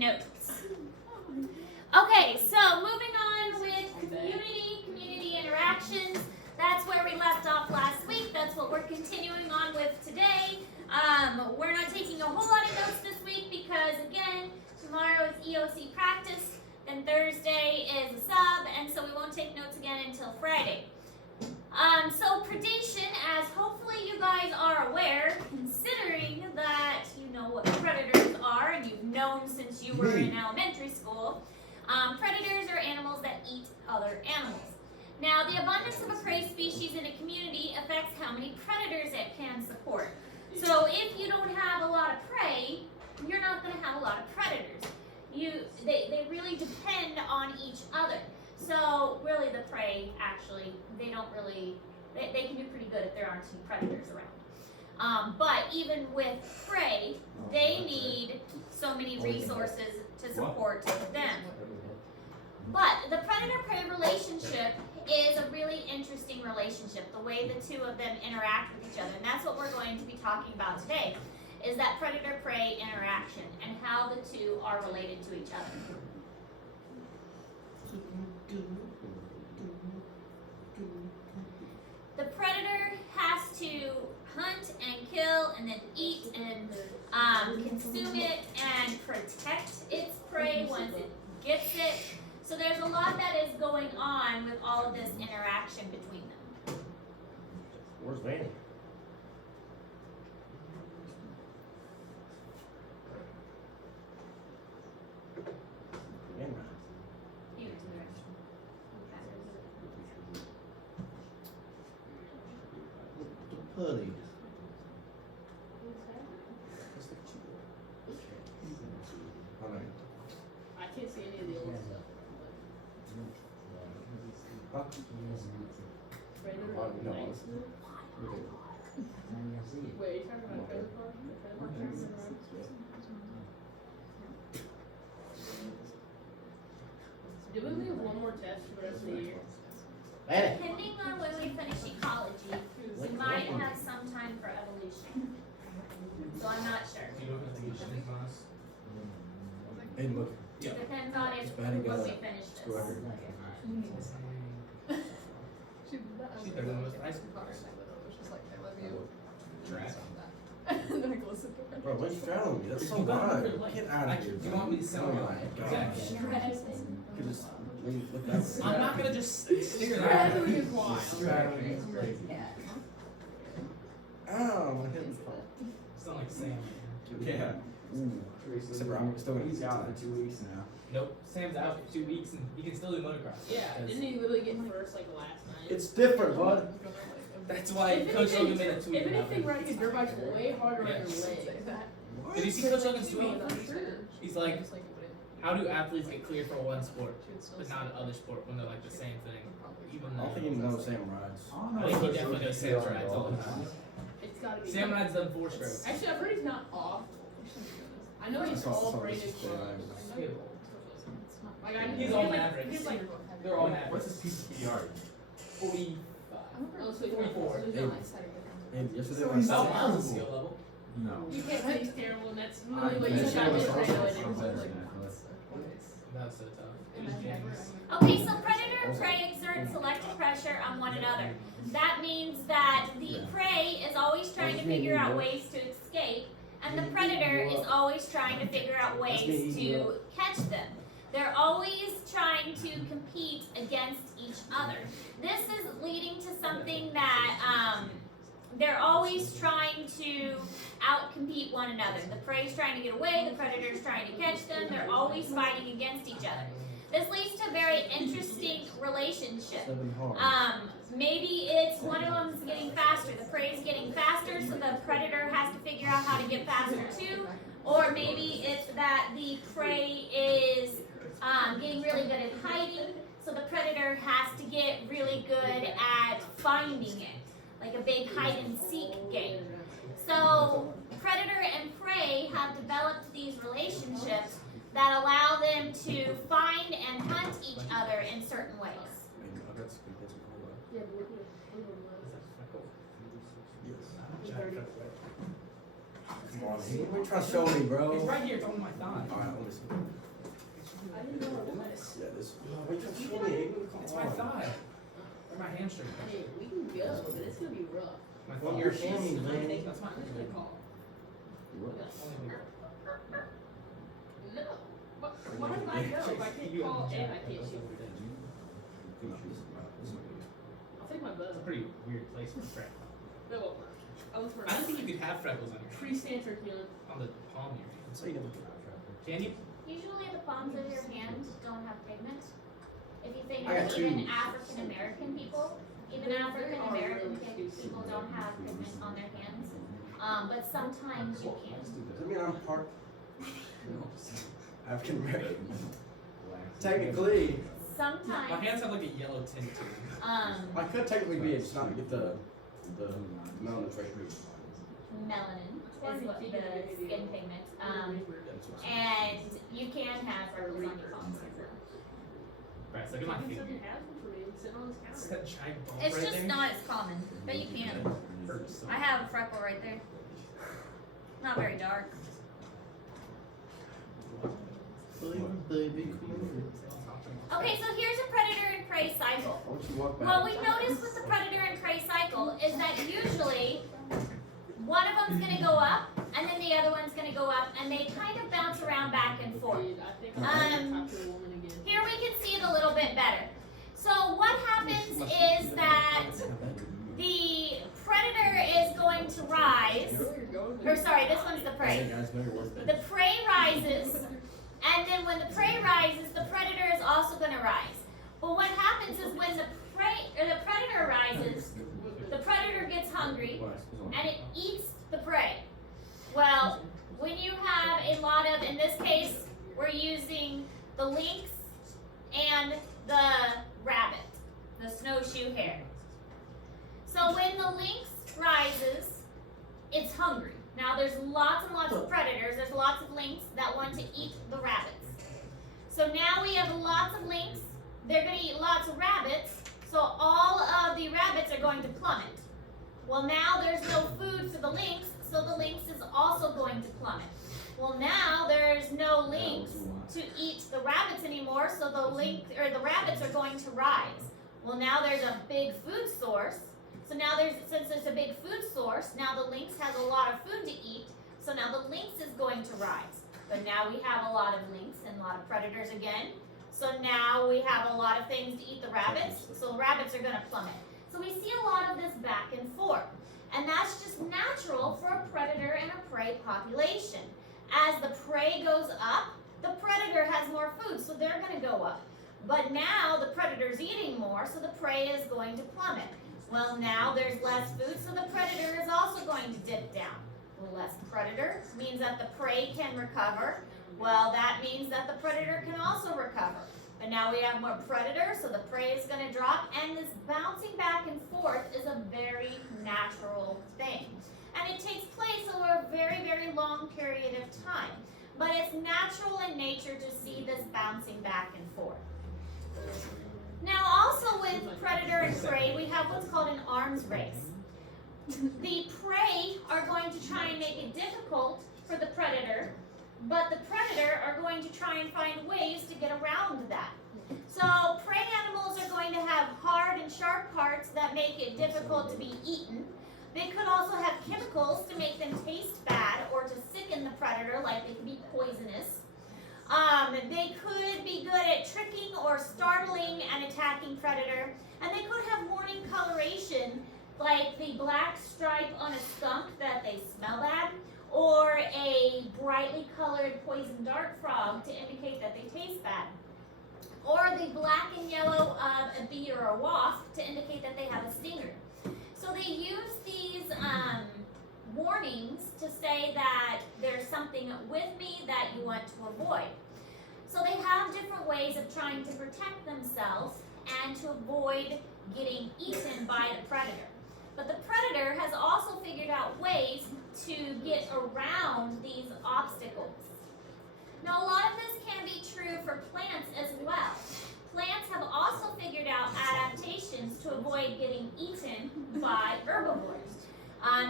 notes. Okay, so moving on with community interactions. That's where we left off last week. That's what we're continuing on with today. We're not taking a whole lot of notes this week because, again, tomorrow is EOC practice, and Thursday is a sub, and so we won't take notes again until Friday. So predation, as hopefully you guys are aware, considering that you know what predators are and you've known since you were in elementary school, predators are animals that eat other animals. Now, the abundance of a prey species in a community affects how many predators it can support. So if you don't have a lot of prey, you're not going to have a lot of predators. They really depend on each other. So really the prey, actually, they can do pretty good if there aren't any predators around. But even with prey, they need so many resources to support them. But the predator-prey relationship is a really interesting relationship, the way the two of them interact with each other. And that's what we're going to be talking about today, is that predator-prey interaction and how the two are related to each other. The predator has to hunt and kill and then eat and consume it and protect its prey once it gets it. So there's a lot that is going on with all of this interaction between them. Where's Vanny? Putty. I can't see any of the old stuff. Predator of No. Night School? Wait, are you talking about Predator Park? Do we only have one more test for the rest of the year? Vanny! Depending on when we finish ecology, we might have some time for evolution. So I'm not sure. Hey, look. Depends on if Vanny when got we a finish this. square. She's better than most high school cars. Trash. Bro, why you straddling me? That's so You got hard. it, like, Get out of here. You want me to sell Oh it? my gosh. You could just leave with that. I'm not gonna just stare at Straddling is wild. Straddling is crazy. Ow, my head was hot. Sound like Sam. Yeah. Ooh. Except for I'm still gonna be out for 2 weeks now. Nope. Sam's out for 2 weeks and he can still do motocross. Yeah, didn't he literally get first like last night? It's different, bud. That's why If Coach anything- Logan made a tweet If about anything, it. riding a dirt bike's way harder on Yeah. your legs. Did you see Coach Logan's tweet? Sure. He's like, how do athletes get cleared for one sport, but not another sport when they're like the same thing? Even I don't think even know Sam rides. I think he definitely knows Sam's rides all the time. It's gotta be. Sam rides done 4 strokes. Actually, I've heard he's not off. I know he's I saw all some braided of this clothes. shit. Like I He's all like, Mavericks. He's like, They're all mad. What's his PPR? 45. oh, so he's 44. not- Hey, yesterday So when I he's saw Oh, mine's a skill level. No. You can't say he's terrible, and that's I literally what you finished shot it his with radio also and better it was than like. That was so tough. It was genius. Okay, so predator and prey exert selective pressure on one another. That means that the prey is always trying to figure out ways to escape, and the predator is always trying to figure out ways to catch them. They're always trying to compete against each other. This is leading to something that they're always trying to outcompete one another. The prey's trying to get away, the predator's trying to catch them. They're always fighting against each other. This leads to a very interesting relationship. 7 hard. Maybe it's one of them's getting faster. The prey's getting faster, so the predator has to figure out how to get faster too. Or maybe it's that the prey is getting really good at hiding, so the predator has to get really good at finding it, like a big hide and seek game. So predator and prey have developed these relationships that allow them to find and hunt each other in certain ways. Yeah, but we're gonna Yes. Come on, man. What are you trying to show me, bro? It's right here. It's on my thigh. Alright, let me see. I didn't know it was. Yeah, this. What are you trying to show me? Come It's my on. thigh. Or my hamstring. Hey, we can go, but it's gonna be rough. My Well, thigh. your hammy, man. That's my That's what I call. Only No. Why would I go if I can't call and I can't shoot? I'll take my That's buzzer. a pretty weird place for freckles. That won't work. I was for I don't think you could have freckles on your pre-stand turkey on. on the palm of your hand. So you can Can you? Usually the palms of your hand don't have pigment. If you think I got of even two. African American people, even African American people don't have pigment on their hands. But sometimes you can. Does that mean I'm part African American? Technically, My Sometimes, hands have like a yellow tint to them. I could technically be. It's not to get the melanin right here. melanin is what the skin pigment. And you can have freckles on your palms. Right, so look at my Taking finger. something has one for me, sitting on It's this that counter. giant bump It's right just there. not as common, but you can. Hurts so I have a freckle right there. Not very dark. Baby, Okay, so here's a predator and prey cycle. Why don't you walk back? What we notice with the predator and prey cycle is that usually one of them's gonna go up, and then the other one's gonna go up, and they kind of bounce around back and forth. Dude, I think I'm gonna talk to a woman again. Here we can see it a little bit better. So what happens is that the predator is going to rise, or sorry, this one's the prey. Hey guys, maybe work The prey rises, and then when the prey rises, the predator is also going to rise. But what happens is when the predator rises, the predator gets hungry and it eats the prey. Well, when you have a lot of, in this case, we're using the lynx and the rabbit, the snowshoe hare. So when the lynx rises, it's hungry. Now there's lots and lots of predators. There's lots of lynx that want to eat the rabbits. So now we have lots of lynx. They're going to eat lots of rabbits. So all of the rabbits are going to plummet. Well, now there's no food for the lynx, so the lynx is also going to plummet. Well, now there's no lynx to eat the rabbits anymore, so the rabbits are going to rise. Well, now there's a big food source. So now since there's a big food source, now the lynx has a lot of food to eat, so now the lynx is going to rise. But now we have a lot of lynx and a lot of predators again. So now we have a lot of things to eat the rabbits, so the rabbits are gonna plummet. So we see a lot of this back and forth. And that's just natural for a predator and a prey population. As the prey goes up, the predator has more food, so they're gonna go up. But now the predator's eating more, so the prey is going to plummet. Well, now there's less food, so the predator is also going to dip down. Well, less predator means that the prey can recover. Well, that means that the predator can also recover. But now we have more predator, so the prey is going to drop, and this bouncing back and forth is a very natural thing. And it takes place over a very, very long period of time. But it's natural in nature to see this bouncing back and forth. Now also with predator and prey, we have what's called an arms race. The prey are going to try and make it difficult for the predator, but the predator are going to try and find ways to get around that. So prey animals are going to have hard and sharp parts that make it difficult to be eaten. They could also have chemicals to make them taste bad or to sicken the predator, like they could be poisonous. They could be good at tricking or startling an attacking predator, and they could have warning coloration, like the black stripe on a skunk that they smell bad, or a brightly colored poison dart frog to indicate that they taste bad, or the black and yellow of a bee or a wasp to indicate that they have a stinger. So they use these warnings to say that there's something with me that you want to avoid. So they have different ways of trying to protect themselves and to avoid getting eaten by the predator. But the predator has also figured out ways to get around these obstacles. Now a lot of this can be true for plants as well. Plants have also figured out adaptations to avoid getting eaten by herbivores.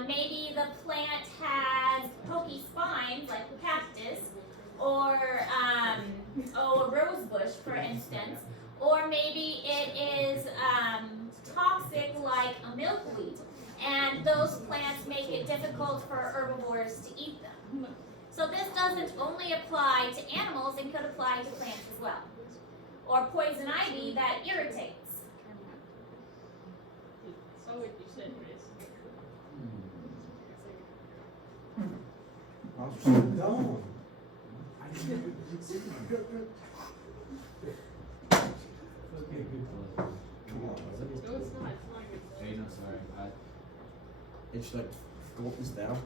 Maybe the plant has pokey spines like the cactus, or a rose bush, for instance, or maybe it is toxic like a milkweed, and those plants make it difficult for herbivores to eat them. So this doesn't only apply to animals, it could apply to plants as well. Or poison ivy that irritates. So what you said, Chris. I was so dumb. Come on, No, it's not. It's not good. hey, no, sorry. It should like go up this down.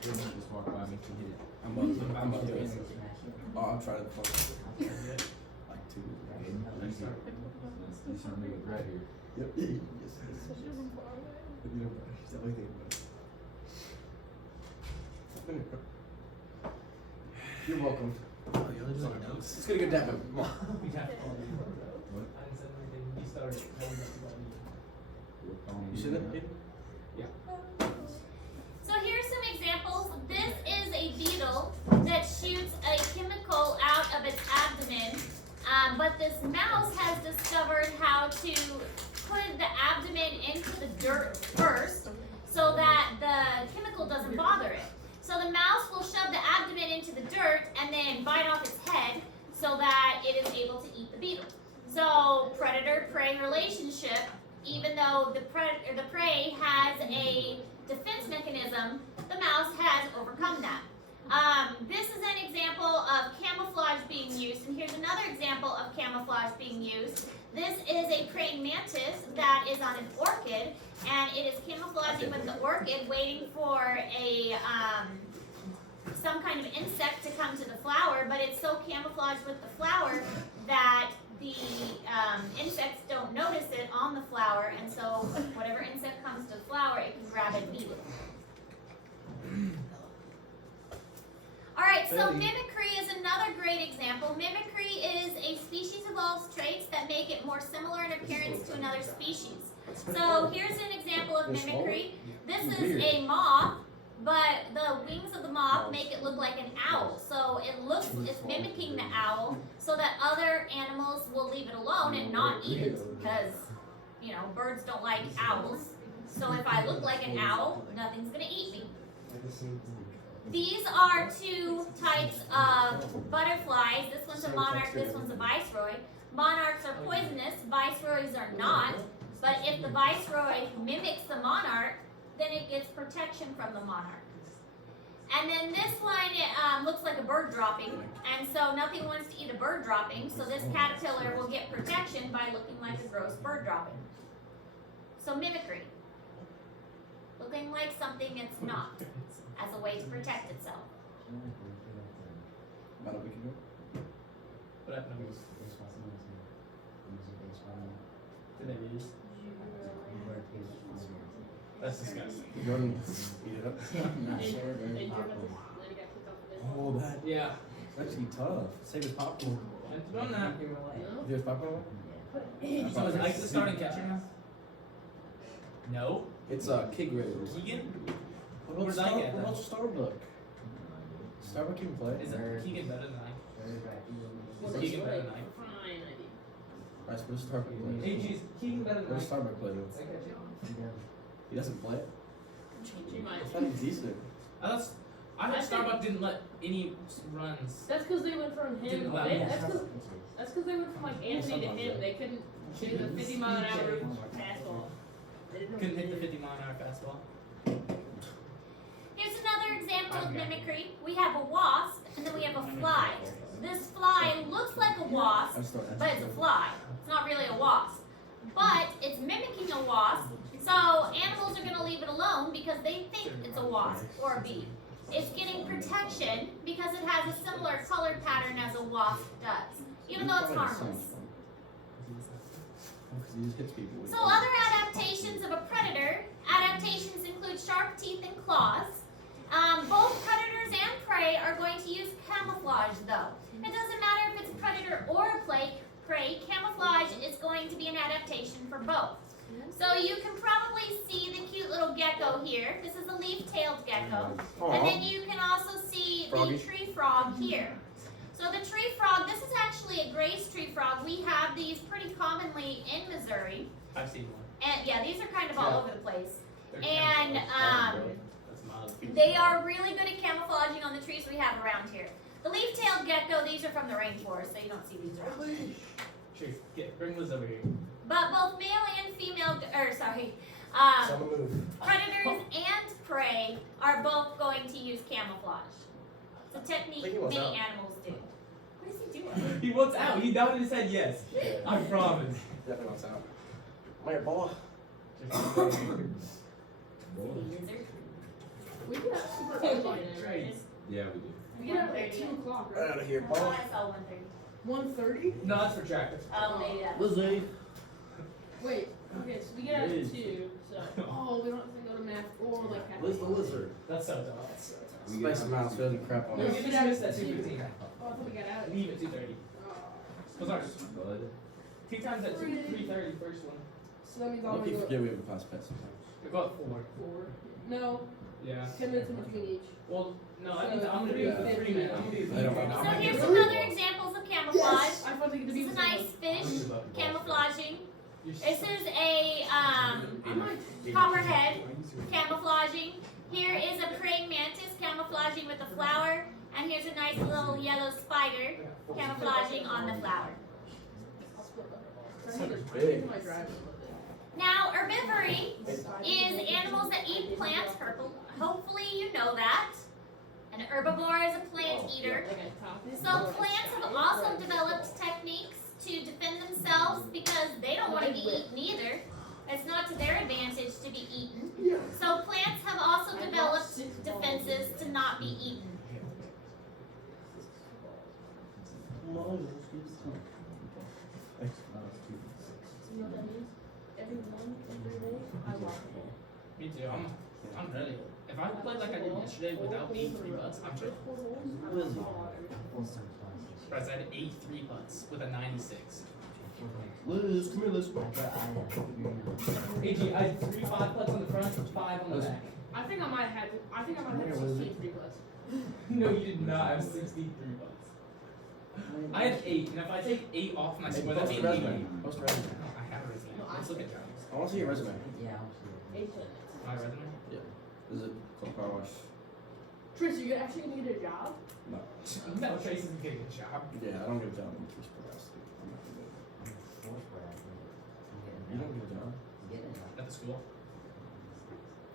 Just walk by me to hit it. I'm about to do it. Oh, I'll try to fuck. Like two. Easy. You're trying to make it right here. Yep. Yes. But you know, it's the only thing about it. You're welcome. Oh, you're just notes. It's gonna get that one. We got all the I didn't say anything. You started. You see that? So here's some examples. This is a beetle that shoots a chemical out of its abdomen, but this mouse has discovered how to put the abdomen into the dirt first so that the chemical doesn't bother it. So the mouse will shove the abdomen into the dirt and then bite off its head so that it is able to eat the beetle. So predator-prey relationship, even though the prey has a defense mechanism, the mouse has overcome that. This is an example of camouflage being used, and here's another example of camouflage being used. This is a praying mantis that is on an orchid, and it is camouflaging with the orchid, waiting for a some kind of insect to come to the flower, but it's so camouflaged with the flower that the insects don't notice it on the flower, and so whatever insect comes to the flower, it can grab it and eat it. Alright, so mimicry is another great example. Mimicry is a species evolves traits that make it more similar in appearance to another species. So here's an example of mimicry. This is a moth, but the wings of the moth make it look like an owl. So it's mimicking the owl so that other animals will leave it alone and not eat it, because, you know, birds don't like owls. So if I look like an owl, nothing's gonna eat me. These are two types of butterflies. This one's a monarch, this one's a viceroy. Monarchs are poisonous, viceroys are not. But if the viceroy mimics the monarch, then it gets protection from the monarch. And then this one looks like a bird dropping, and so nothing wants to eat a bird dropping, so this caterpillar will get protection by looking like a gross bird dropping. So mimicry. Looking like something it's not, as a way to protect itself. About a week ago. What happened? Did they lose? That's disgusting. Jordan, eat it up. They drew about this lady got kicked off of this. Oh, that. Yeah. It's actually tough. Save his popcorn. It's done that. No? Do his popcorn? So is Ike the starting catcher now? No. It's Kid Graders. Keegan? What Where's about Ike at What then? about Starbuck? Starbuck can play. Is Keegan better than Ike? Well, Is they Keegan better like, than Ike? fine, I did. Right, what does Starbuck play? AG's Keegan better than What does Ike? Starbuck play though? He doesn't play? She might. I thought he's decent. I thought Starbuck didn't let any runs. That's because they went from him. Didn't allow They, him. that's because they went from like Anthony to him. They couldn't do the 50-mile-an-hour fastball. They didn't know Couldn't what hit the to do. 50-mile-an-hour fastball. Here's another example of mimicry. We have a wasp, and then we have a fly. This fly looks like a wasp, but it's a fly. It's not really a wasp. But it's mimicking a wasp, so animals are going to leave it alone because they think it's a wasp or a bee. It's getting protection because it has a similar color pattern as a wasp does, even though it's harmless. Because he just hits people. So other adaptations of a predator, adaptations include sharp teeth and claws. Both predators and prey are going to use camouflage though. It doesn't matter if it's a predator or a prey, camouflage is going to be an adaptation for both. So you can probably see the cute little gecko here. This is a leaf-tailed gecko. And then you can also see Froggy. the tree frog here. So the tree frog, this is actually a Gray's tree frog. We have these pretty commonly in Missouri. I've seen one. And yeah, these are kind of all Yeah. over the place. They're And That's mild. they are really good at camouflaging on the trees we have around here. The leaf-tailed gecko, these are from the rainforest, so you don't see these around. Sure, bring Liz over here. But both male and female, Someone move. predators and prey are both going to use camouflage. It's a technique think he wants many out. animals do. What is he doing? He wants out. He nodded his head yes. I promise. Definitely wants out. Come here, boy. Lizard. We get out super early today, right? Yeah, we do. We get out at 2 o'clock, Get right? out of here, Oh, boy. I saw 1:30. 1:30? No, that's for tractor. Oh, maybe that. Lizzie. Wait, okay, so we get out at 2, so. Oh, we don't have to go to math or like have Liz the lizard. That's so tough. We get Space Mouse feels the crap on No, us. you just missed at 2:15. Oh, I thought we got out at Leave at 2:30. Oh. Cause ours. Bud. Tea time's at 3:30. First one. So that means I I'll don't only go forget we have a pass pet sometimes. We go at 4. 4. No, Yeah. 10 minutes in between each. Well, no, that So means I'm gonna do yeah. 3 minutes. I'm gonna do I don't 3 know. So minutes. here's some other examples of camouflage. I finally get to This be is a with nice fish camouflaging. This is a someone. copperhead camouflaging. Here is a praying mantis camouflaging with a flower. And here's a nice little yellow spider camouflaging on the flower. big. My drive. Now, herbivory is animals that eat plants. Hopefully you know that. An herbivore is a plant eater. So plants have also developed techniques to defend themselves because they don't want to be eaten either. It's not to their advantage to be eaten. So plants have also developed defenses to not be eaten. You know what that means? Every day, I walk. Me too. I'm ready. If I played like I did yesterday without 8 3 putts, I'm ready. Bryce, I had 8 3 putts with a 96. Liz, come here, Liz. AG, I had 3 5 putts on the front, 5 on the back. I think I might have 16 free plus. No, you did not have 63 putts. I had 8, and if I take 8 off my score, that's Post 8 the resume. leaving. Post the resume. I have a resume. Let's look at jobs. I want to see your resume. My resume? Is it called car wash? Tris, are you actually gonna get a job? No. No, Tracy's getting a job. Yeah, I don't get a job in the first class. I'm not gonna do it. You don't get a job? At the school.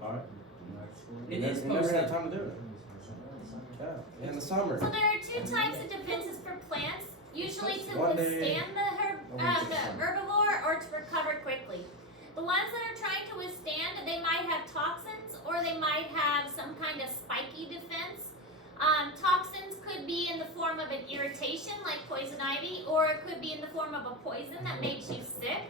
Alright. It You is never posted. had time to do it. Yeah, in the summer. So there are 2 types of defenses for plants, usually to One day, withstand the a week. herbivore or to recover quickly. The ones that are trying to withstand, they might have toxins or they might have some kind of spiky defense. Toxins could be in the form of an irritation like poison ivy, or it could be in the form of a poison that makes you sick,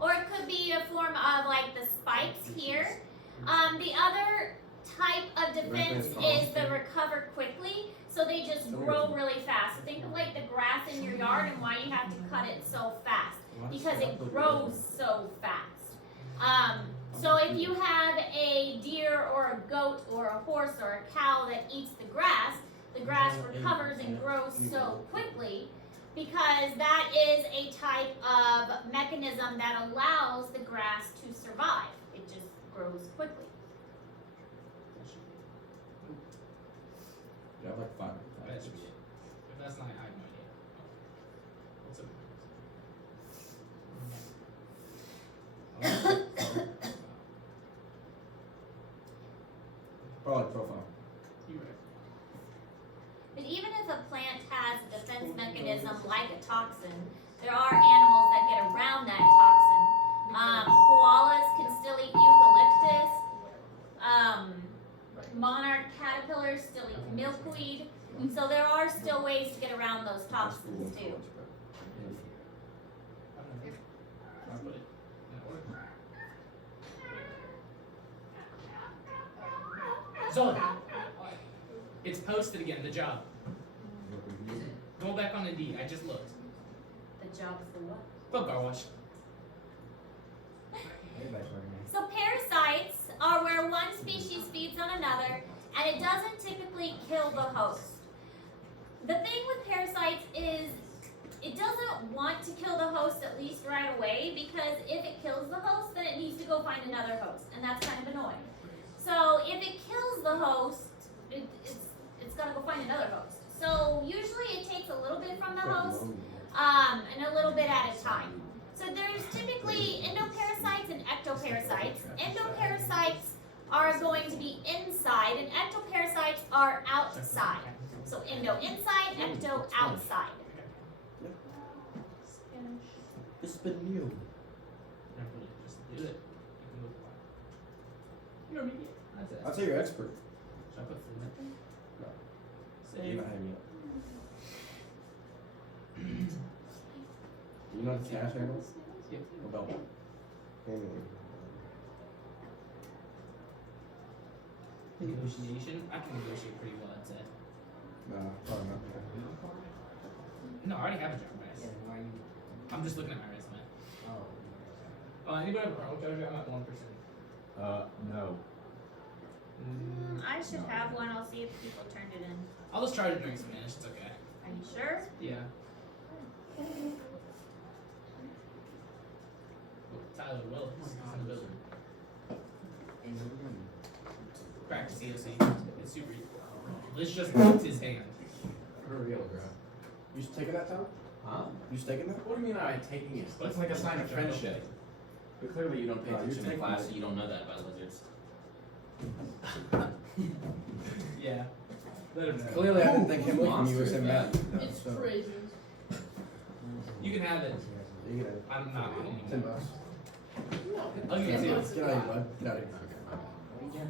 or it could be a form of like the spikes here. The other type of defense is the recover quickly, so they just grow really fast. So think of like the grass in your yard and why you have to cut it so fast, because it grows so fast. So if you have a deer or a goat or a horse or a cow that eats the grass recovers and grows so quickly because that is a type of mechanism that allows the grass to survive. It just grows quickly. You have like 5. That should be it. If that's not, I have no idea. What's Probably profile. You right. But even if a plant has a defense mechanism like a toxin, there are animals that get around that toxin. Koalas can still eat eucalyptus. Monarch caterpillars still eat milkweed. So there are still ways to get around those toxins too. I don't know. Can I put it in order? So, it's posted again, the job. Go back on Indeed, I just looked. The job's the what? Go car wash. So parasites are where one species feeds on another, and it doesn't typically kill the host. The thing with parasites is it doesn't want to kill the host at least right away, because if it kills the host, then it needs to go find another host, and that's kind of annoying. So if it kills the host, it's got to go find another host. So usually it takes a little bit from the host, and a little bit at a time. So there's typically endoparasites and ectoparasites. Endoparasites are going to be inside, and ectoparasites are outside. So endo inside, ecto outside. Espanol. Just do it. You're immediate. That's it. I'd say you're expert. Should I put food in there? No. Save. You're not having it. You know the cash handle? Yep. Or don't? Anyway. Negotiation. I can negotiate pretty well, I'd say. Nah, probably not. No, I already have a job, guys. I'm just looking at my resume. Anybody have a problem with Jojo? I'm at 1%. No. I should have one. I'll see if people turned it in. I'll just try to drink Spanish. It's okay. Are you sure? Yeah. Tyler Willis is in the building. Practice EOC. It's super easy. Liz just puts his hand. Hurry up, bro. You taking that, Tom? Huh? You taking that? What do you mean I'm taking it? That's like a sign of friendship. But clearly you don't pay No, you're attention in taking class, it. so you don't know that about lizards. Yeah. Let him know. Clearly, I didn't think him from you was him Monsters, back. It's crazy. You can have it. You get it. I'm not anymore. $10. I'll give it to you. Get out of here, bud. Get out of here.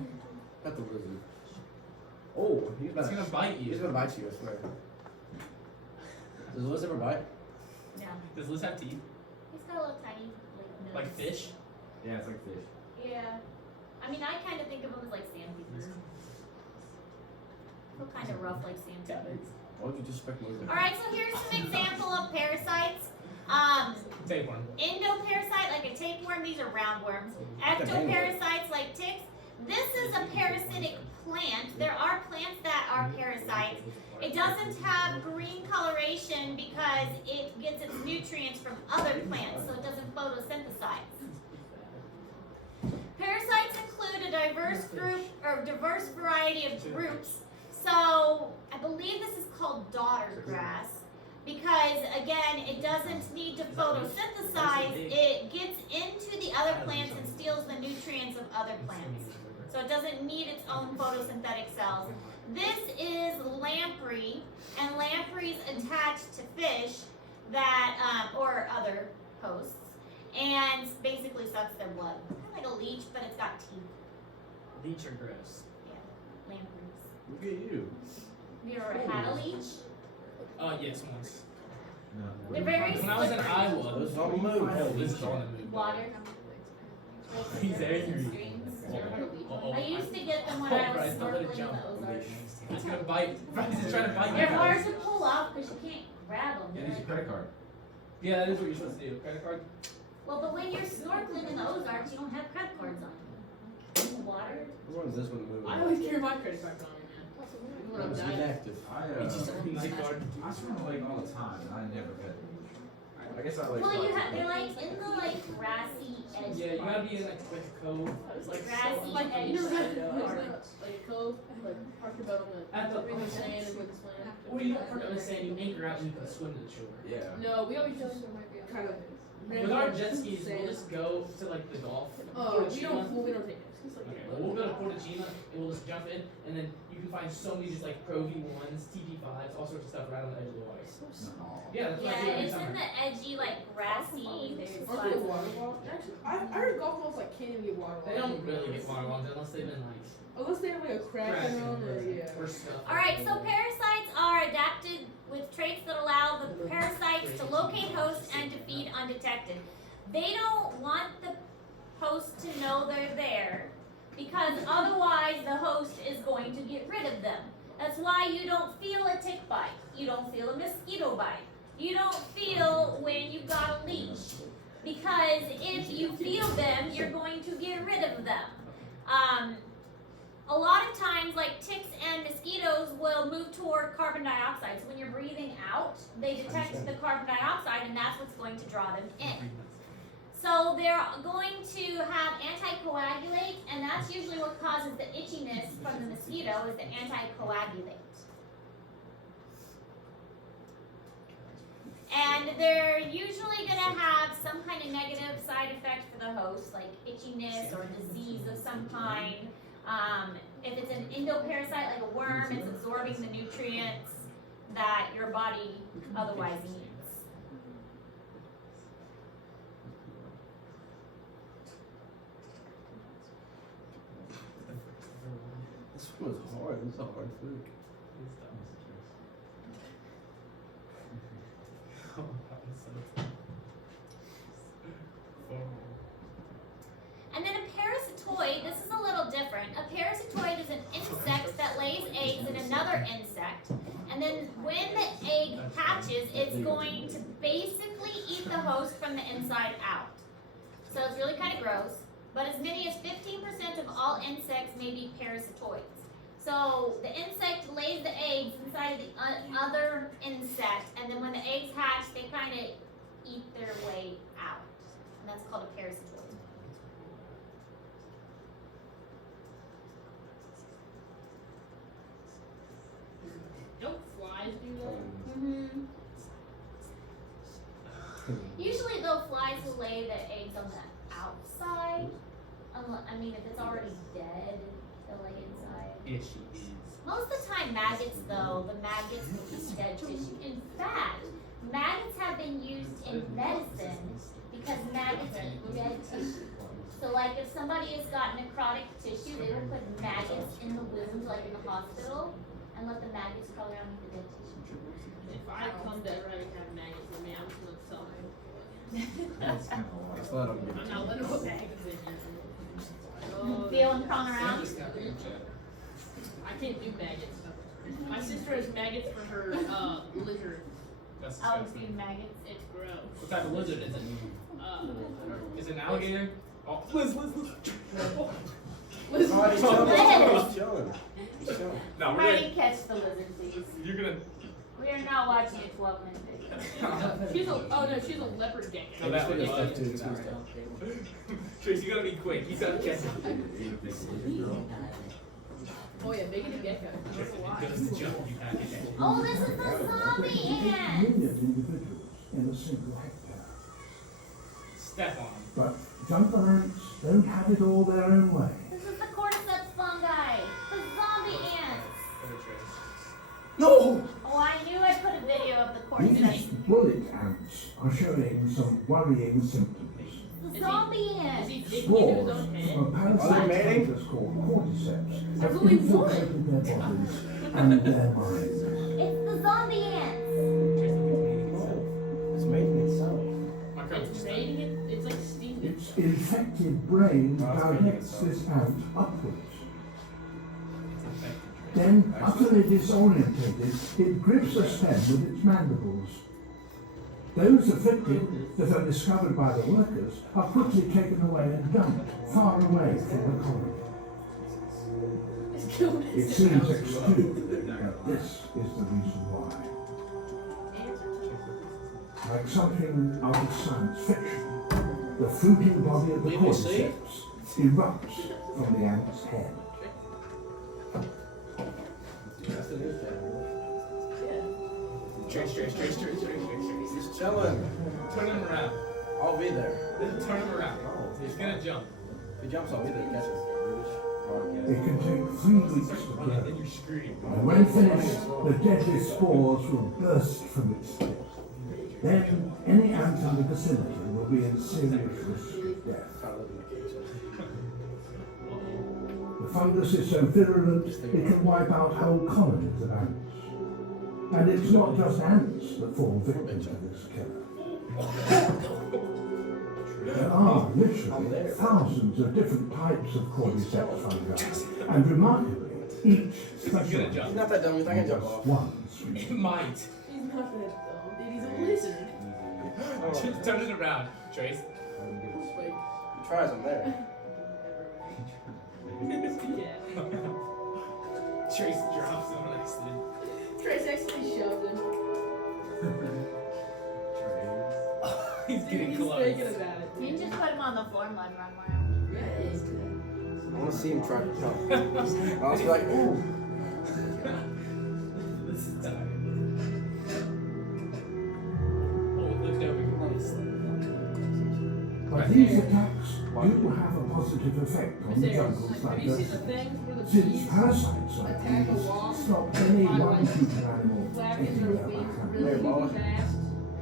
Got the lizard. Oh, he's It's about gonna to bite He's you. gonna bite you, I swear. Does Liz ever bite? No. Does Liz have teeth? He's got a little tiny nose. Like fish? Yeah, it's like fish. Yeah. I mean, I kind of think of him as like sandpipers. Feel kind of rough like sandpipers. Why would you disrespect lizard? Alright, so here's some example of parasites. Take one. Endoparasite, like a tapeworm, these are roundworms. Ectoparasites, like ticks. This is a parasitic plant. There are plants that are parasites. It doesn't have green coloration because it gets its nutrients from other plants, so it doesn't photosynthesize. Parasites include a diverse group or diverse variety of groups. So I believe this is called daughter grass because again, it doesn't need to photosynthesize. It gets into the other plants and steals the nutrients of other plants. So it doesn't need its own photosynthetic cells. This is lamprey, and lampreys attach to fish that or other hosts, and basically sucks their blood. Kind of like a leech, but it's got teeth. Leech are gross. Yeah, lampreys. Look at you. Have you ever had a leech? Yes, once. No. They're very When I was in slippery. Iowa, Liz is on the move. oh, Liz is on the move. Water. He's angry. I used to get them when I was Bryce, don't let it snorkeling in jump. the Ozarks. He's gonna bite. Bryce is trying to bite They're you. hard to pull off because you can't grab them. Yeah, use your credit card. Yeah, that is what you're supposed to do. Credit card. Well, but when you're snorkeling in the Ozarks, you don't have credit cards on you. In the water. Which one is this one moving? I always carry my credit card on me, man. When I'm It's dying. inactive. Night guard. I swim the lake all the time, and I never get it. I guess I like. Well, you have, they're like in the like grassy edge. Yeah, you part. gotta be in like a cove. It's like Grassy Like, edge. you never had part. like a cove, like park your boat At the- on the sand and with the sand. Or you don't park on the sand, you anchor out and you can swim to the shore. Yeah. No, we always just kind of. With our jet skis, we'll just go to like the Gulf. Oh, we Portachima. don't. Well, we don't take it. It's like Okay, well, we'll go to Portachima and we'll just jump in, and then you can find so many just like Pro V1s, TP5s, all sorts of stuff right on the edge of the water. No. Yeah, that's what I do Yeah, every it's in summer. the edgy, like grassy. There's Aren't they water walls? Actually, I heard golf balls like can't even get water walls. They don't really get waterlogged unless they've been like Unless they have like a crack in them or yeah. or stuff. Alright, so parasites are adapted with traits that allow the parasites to locate hosts and to feed undetected. They don't want the host to know they're there because otherwise the host is going to get rid of them. That's why you don't feel a tick bite. You don't feel a mosquito bite. You don't feel when you've got a leech. because if you feel them, you're going to get rid of them. A lot of times, like ticks and mosquitoes will move toward carbon dioxide. So when you're breathing out, they detect the carbon dioxide, and that's what's going to draw them in. So they're going to have anticoagulate, and that's usually what causes the itchiness from the mosquito is the anticoagulate. And they're usually going to have some kind of negative side effect for the host, like itchiness or disease of some kind. If it's an endoparasite, like a worm, it's absorbing the nutrients that your body otherwise needs. This was hard. This is a hard fluke. And then a parasitoid, this is a little different. A parasitoid is an insect that lays eggs in another insect. And then when the egg hatches, it's going to basically eat the host from the inside out. So it's really kind of gross. But as many as 15% of all insects may be parasitoids. So the insect lays the eggs inside of the other insect, and then when the eggs hatch, they kind of eat their way out. And that's called a parasitoid. Don't flies do that? Mm-hmm. Usually, though, flies will lay the eggs on the outside. I mean, if it's already dead, they'll lay inside. Yes, she is. Most of the time, maggots, though, the maggots will eat dead tissue. In fact, maggots have been used in medicine because maggots eat dead tissue. So, like, if somebody has got necrotic tissue, they will put maggots in the wound, like in the hospital, and let the maggots crawl around with the dead tissue. If I come dead right and have maggots in me, I'm just gonna tell them. That's kind of wild. That's why I don't give I'm it not to letting you. put maggots in here. Oh, Feel them crawling around? I can't do maggots. My sister has maggots for her lizard. That's Oh, disgusting. feed maggots. It's gross. What type of lizard is it? Is it an alligator? Oh, Liz. Oh, he's chilling. He's chilling. He's chilling. No, we're Try gonna. to catch the lizard, please. You're gonna. We are not watching a 12-minute video. She's a leopard gecko. No, that Take was a step to it's good stuff. Trace, you gotta be quick. You gotta catch it. Oh yeah, make it a gecko. That's a It does jump. You have to catch it. Oh, this is the zombie ant! individuals in a single hectare. Step on him. But jungle ants don't have it all their own way. This is the cordyceps fungi, the zombie ants. No! Oh, I knew I'd put a video of the These cordyceps. bullet ants are showing some worrying symptoms. The zombie Is ants. he digging into Spores his own head? of a parasite mating? fungus called cordyceps have They're doing infiltrated their bodies and their minds. It's the zombie ants. It's making itself. My girl's It's just mating it. It's like steaming. Its infected brain Oh, it's making directs itself. this ant upwards. Then, utterly disorientated, it grips a stem with its mandibles. Those afflicted that are discovered by the workers are quickly taken away and dumped far away from the colony. It's killing It seems extreme, but this is the reason why. Like something out of science fiction, the fruiting body of the Leave me see? cordyceps erupts from the ant's head. That's the news channel. Trace. He's chilling. Turn him around. I'll be there. Turn him around. He's gonna jump. If he jumps, I'll be there to catch him. It can take 3 weeks to Then grow. you scream. And when finished, the deadly spores will burst from its tip. Then any ant in the vicinity will be in serious risk of death. Try to live in the cage. The fungus is so virulent it can wipe out whole colonies of ants. And it's not just ants that fall victim to this killer. There are literally thousands of different types of cordyceps fungi, and remarkably, each He's gonna specializes He's jump. not that dumb. You think I can jump just off? one species. It might. He's not that dumb, dude. He's a lizard. Turn it around, Trace. He tries them there. Yeah. Trace drops him on accident. Trace actually shoved him. He's getting He's close. thinking about it. You just put him on the floor and let him run around. I want to see him try to jump. I was like, ooh. This is time. Oh, look over here. But these attacks do have a positive effect on Miss Ayers, jungles have like you seen the that. thing where the Since bees parasites like attack a these wasp stop any by, one like, future animal flapping getting their their wings upper hand? really Mama. fast?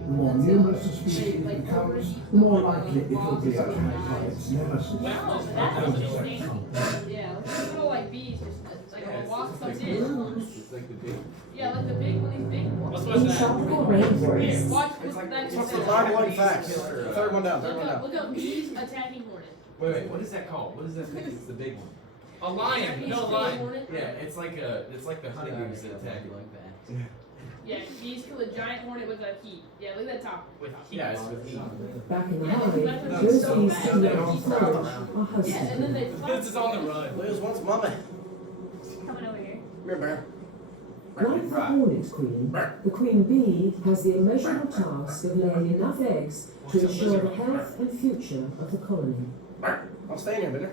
The more numerous the species Like, becomes, overeat the more the likely it will be wasps attacked by and its nemesis. Wow, Or that's its interesting. enemies. Yeah, like little like bees, just like a wasp comes in. It's like the big. Yeah, like the big one, these big ones. Let's watch In that. tropical Here, rainforests, watch It's like- that. it's What's the like- bottom one Bees facts? killer, Third one down, third one down. Look up bees attacking hornet. Wait, what is that called? What is that thing? It's the big one. A lion. Bees No kill lion. hornet. Yeah, it's like the honeydews that attack you. Yeah, bees kill a giant hornet with a heat. Yeah, look at that top. With Yeah, it's with heat. back in the Yeah, hive, that's those so bees bad. to their They're own just forage around. are Yeah, and then hosted. they fly. This is on the run. Liz wants mama. Coming over here. Come here, bear. Like the hornet queen, the queen bee has the emotional task of laying enough eggs to ensure the health and future of the colony. I'm staying here, bitter.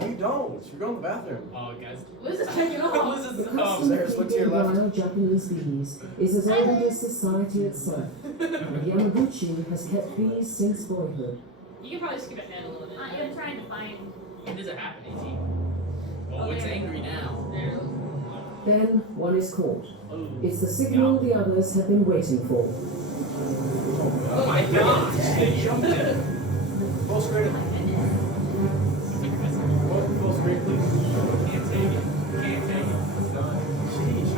No, you don't. You're going to the bathroom. Oh, guys. Liz is taking off. This The is custom Sarah's of look to your keeping left. wild Japanese bees is as old as society itself, and Yamaguchi has kept bees since boyhood. You can probably skip ahead a little bit. I'm trying to find. When does it happen, AG? Oh, it's angry now. There. Then one is caught. Oh, It's the signal the others have been waiting for. oh my gosh! They jumped it. Full screen. Full screen, please. Can't take it. Can't take it. It's done. Sheesh.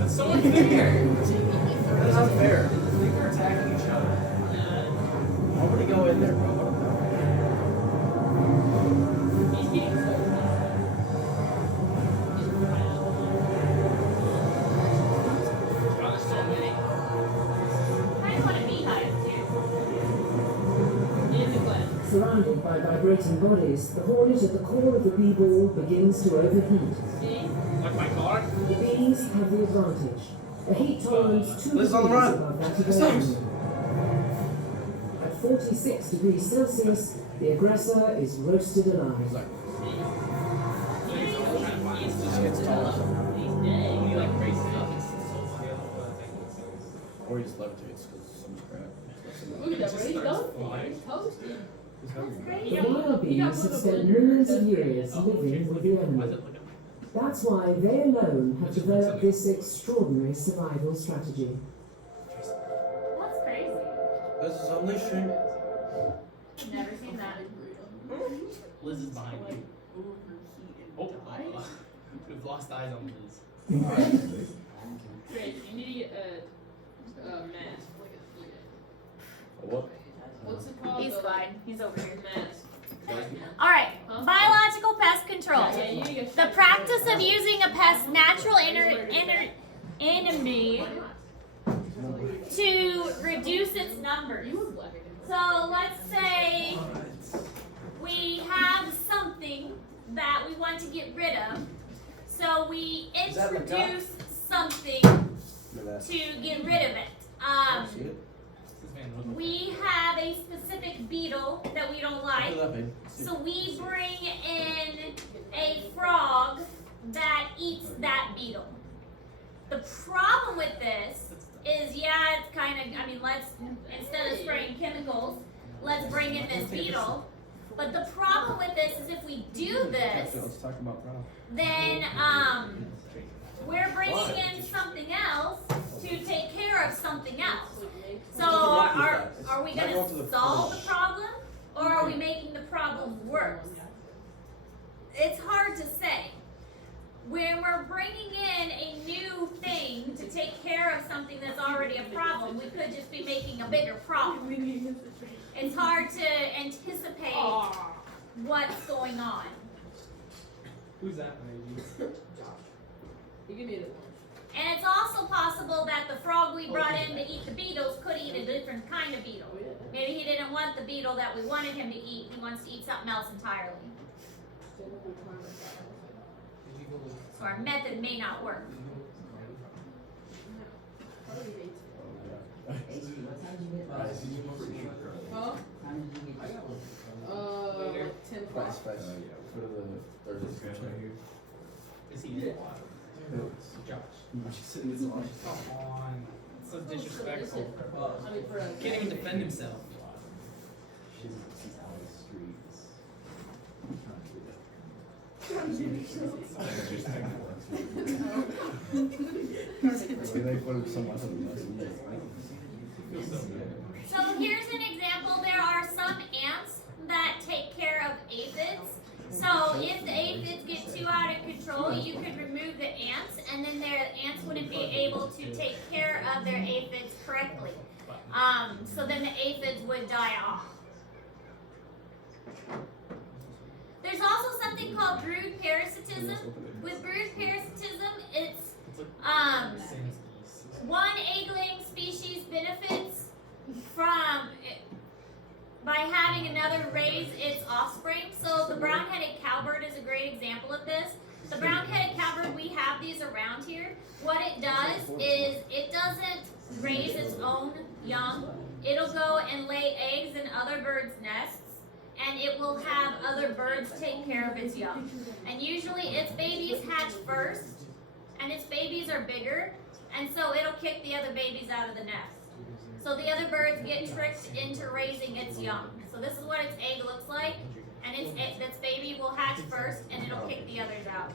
That's so unfair. That's unfair. They were attacking each other. Nobody go in there, bro. He's getting cold. Oh, there's so many. I want a beehive too. In the glass. Surrounded by vibrating bodies, the hornet at the core of the bee ball begins to overheat. See? Like my car? The bees have the advantage. A heat tolerance 2 Liz degrees on the run. above that of their enemy. At 46 degrees Celsius, the aggressor is roasted alive. He's like, He's just gets taller somehow. He's When dead. you like race it up, it's so scale. Or he just levitates because so much crap. Look at that, Just bro. He's starts done. flying. He's toasted. He's hungry. Great. The wild bees have spent millions of years living with the Why is enemy. it looking? That's why they alone have developed this extraordinary survival strategy. That's crazy. This is unleashing. Never seen that. Liz is behind you. Oh, we've lost eyes on Liz. Incredibly, Great. You need to get a mask. What? What's it called? He's The, like, fine. He's over here. mask. All right. Huh? Biological pest control. Yeah, you need to get The practice of using a pest's natural enemy to reduce its numbers. You were black. So let's say we have something that we want to get rid of. So we Is that the gut? introduce something Look at that. to get rid of it. See it? This man looking. We have a specific beetle that we don't Look like. at that, babe. See it? So we bring in a frog that eats that beetle. The problem with this is, yeah, it's kind of, I mean, let's, instead of spraying chemicals, let's bring in this beetle. But the problem with this is if we do this, Let's talk about problem. then we're bringing in something else to take care of something else. So are we going to solve the problem, or are we making the problem worse? It's hard to say. When we're bringing in a new thing to take care of something that's already a problem, we could just be making a bigger problem. It's hard to anticipate Aw. what's going on. Who's that one, AG? You give me the one. And it's also possible that the frog we brought in to eat the beetles could eat a different kind of beetle. Maybe he didn't want the beetle that we wanted him to eat. He wants to eat something else entirely. So our method may not work. Huh? Later. 10 Spice. Go to the third description here. Is he in? Josh. Come on. So disrespectful. I mean, for Can't even defend himself. She's out of the streets. I'm They put someone else. So here's an example. There are some ants that take care of aphids. So if the aphids get too out of control, you could remove the ants, and then their ants wouldn't be able to take care of their aphids correctly. So then the aphids would die off. There's also something called brood parasitism. With brood parasitism, it's one egg-laying species benefits from by having another raise its offspring. So the brown-headed cowbird is a great example of this. The brown-headed cowbird, we have these around here. What it does is it doesn't raise its own young. It'll go and lay eggs in other birds' nests, and it will have other birds take care of its young. And usually its babies hatch first, and its babies are bigger, and so it'll kick the other babies out of the nest. So the other birds get tricked into raising its young. So this is what its egg looks like, and its baby will hatch first, and it'll kick the others out.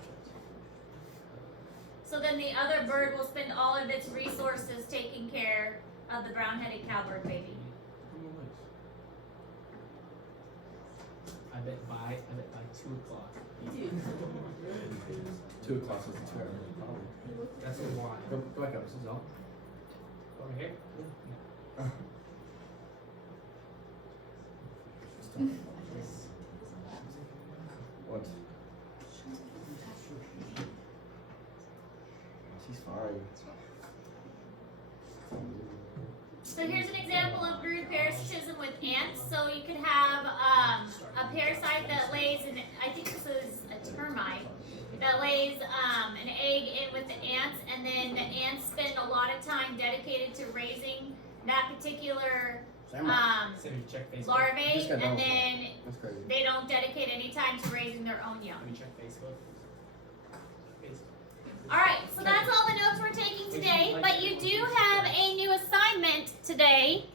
So then the other bird will spend all of its resources taking care of the brown-headed cowbird baby. I bet by 2 o'clock. 2 o'clock is the 2 hour. That's the why. Go back up, this is all. Over here? What? She's fine. So here's an example of brood parasitism with ants. So you could have a parasite that lays an, I think this is a termite, that lays an egg in with the ants, and then the ants spend a lot of time dedicated to raising that particular So you check Facebook. larvae, Just got and done. then That's crazy. they don't dedicate any time to raising their own young. Let me check Facebook. Alright, so that's all the notes we're taking today, but you do have a new assignment today.